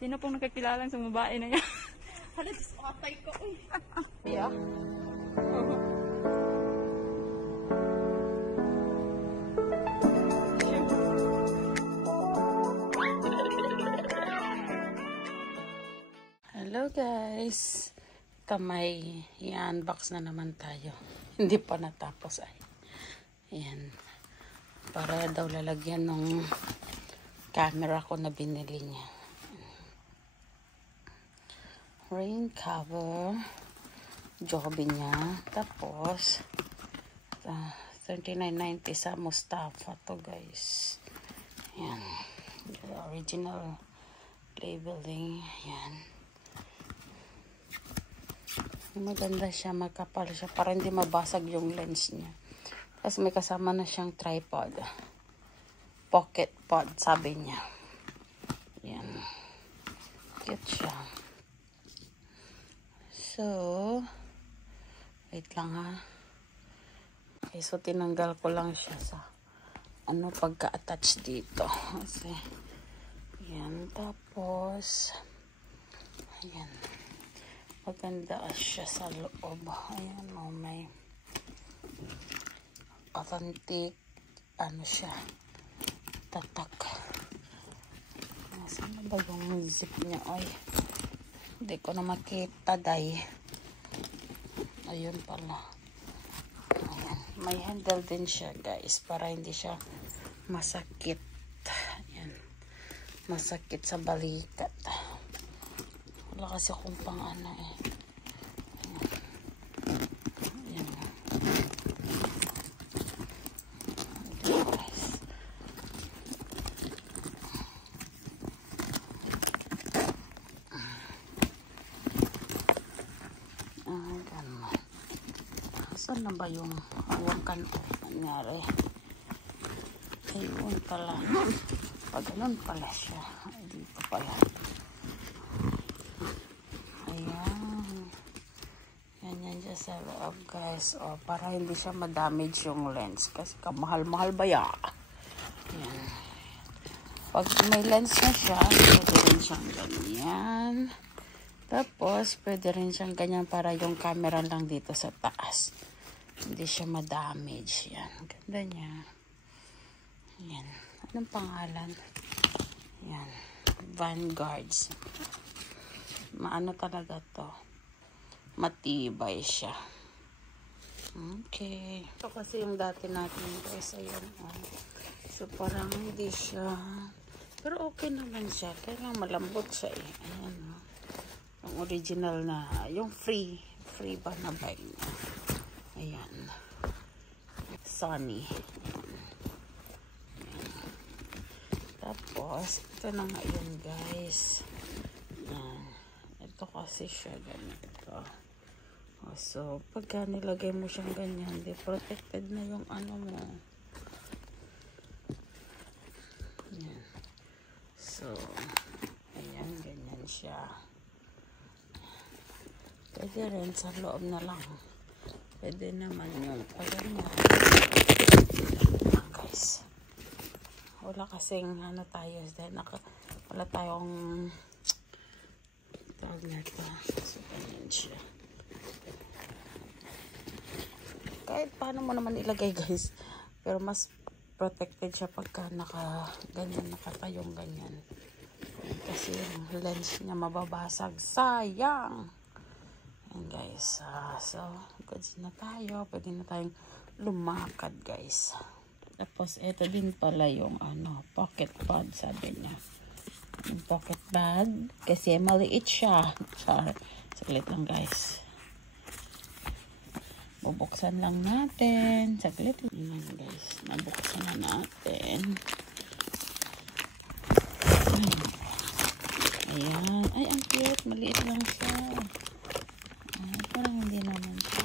Sino pong nakakilala sa babae na yan? Halos, patay ko. Yeah. Hello guys. Kamay, i-unbox na naman tayo. Hindi pa natapos ay. Ayan. Para daw lalagyan ng camera ko na binili niya. Rain cover. Joby niya. Tapos, $39.90 sa Mustafa to guys. Ayan. The original labeling. Ayan. Maganda siya, makapal siya para hindi mabasag yung lens niya. Tapos may kasama na siyang tripod. Pocket pod, sabi niya. Yan. Cute siya. So, wait lang ha. Okay, so tinanggal ko lang siya sa pagka-attach dito. Kasi, yan. Tapos, ayan. Maganda siya sa loob. Ayan o, may authentic siya, tatak. Nasaan na ba yung zip niya? Ay, hindi ko na makita day. Ayun pala. Ayan. May handle din siya guys para hindi siya masakit. Ayan. Masakit sa balikat. Wala kasi akong pang eh. Ayan. Ganun. Saan na ba yung hawakan ko? Nangyari. Ayun pala. Pag ganun pala siya. Ay, dito pala. Yan siya sa loob guys. O, para hindi siya ma-damage yung lens. Kasi kamahal-mahal ba ya? Yan. Pag may lens na siya, pwede rin siyang ganyan. Tapos, pwede rin siyang ganyan para yung camera lang dito sa taas. Hindi siya ma-damage. Yan. Ganda niya. Yan. Anong pangalan? Yan. Vanguards. Maano talaga to? Matibay siya. Okay. Ito kasi yung dati natin guys. Ayan. So parang hindi siya. Pero okay naman siya. Kaya lang malambot siya eh. Ayan. Yung original na. Yung free. Free ba na bike niya. Ayan. Sony. Ayan. Tapos ito na nga yun guys. Ayan. Ito kasi siya ganito. So, pagka nilagay mo siyang ganyan, di protected na yung mo. Ayan. So, ayan, ganyan siya. Pwede rin sa loob na lang. Pwede naman yung ganyan. Guys. Wala kasing tayo. Wala tayong tawag na ito. So, ganyan siya. Kahit paano mo naman ilagay guys. Pero mas protected siya pagka nakatayong ganyan. Kasi yung lens niya mababasag. Sayang! Ayan guys. So, goods na tayo. Pwede na tayong lumakad guys. Tapos, ito din pala yung pocket pad sabi niya. Yung pocket bag. Kasi maliit siya. Saglit lang guys. Bubuksan lang natin. Saglit lang guys. Nabuksan na natin. Ayan. Ay, ang cute. Maliit lang siya. Parang hindi naman siya.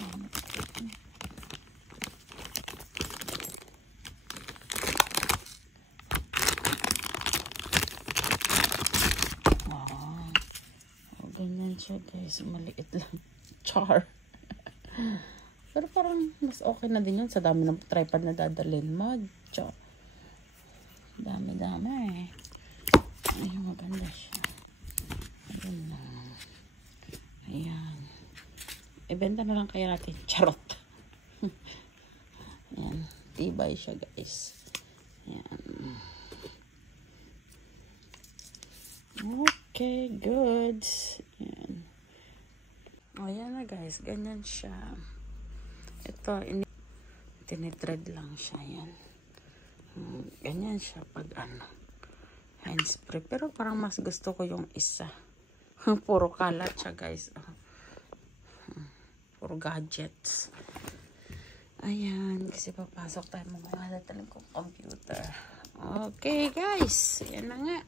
Ganyan siya guys. Maliit lang. Char. Pero parang mas okay na din yun sa dami ng tripod na dadalhin mo. Dami-dami eh. Ay, maganda siya. Yun lang. Ayan. Ibenta na lang kaya natin. Charot. Ayan. Tibay siya, guys. Ayan. Okay, good. Ayan. O, yan na, guys. Ganyan siya. Ito, tinitread lang siya. Yan. Ganyan siya pag handspray. Pero parang mas gusto ko yung isa. Puro kalat siya, guys. Puro gadgets. Ayan. Kasi papasok tayo mga talagang computer. Okay, guys. Yan na nga.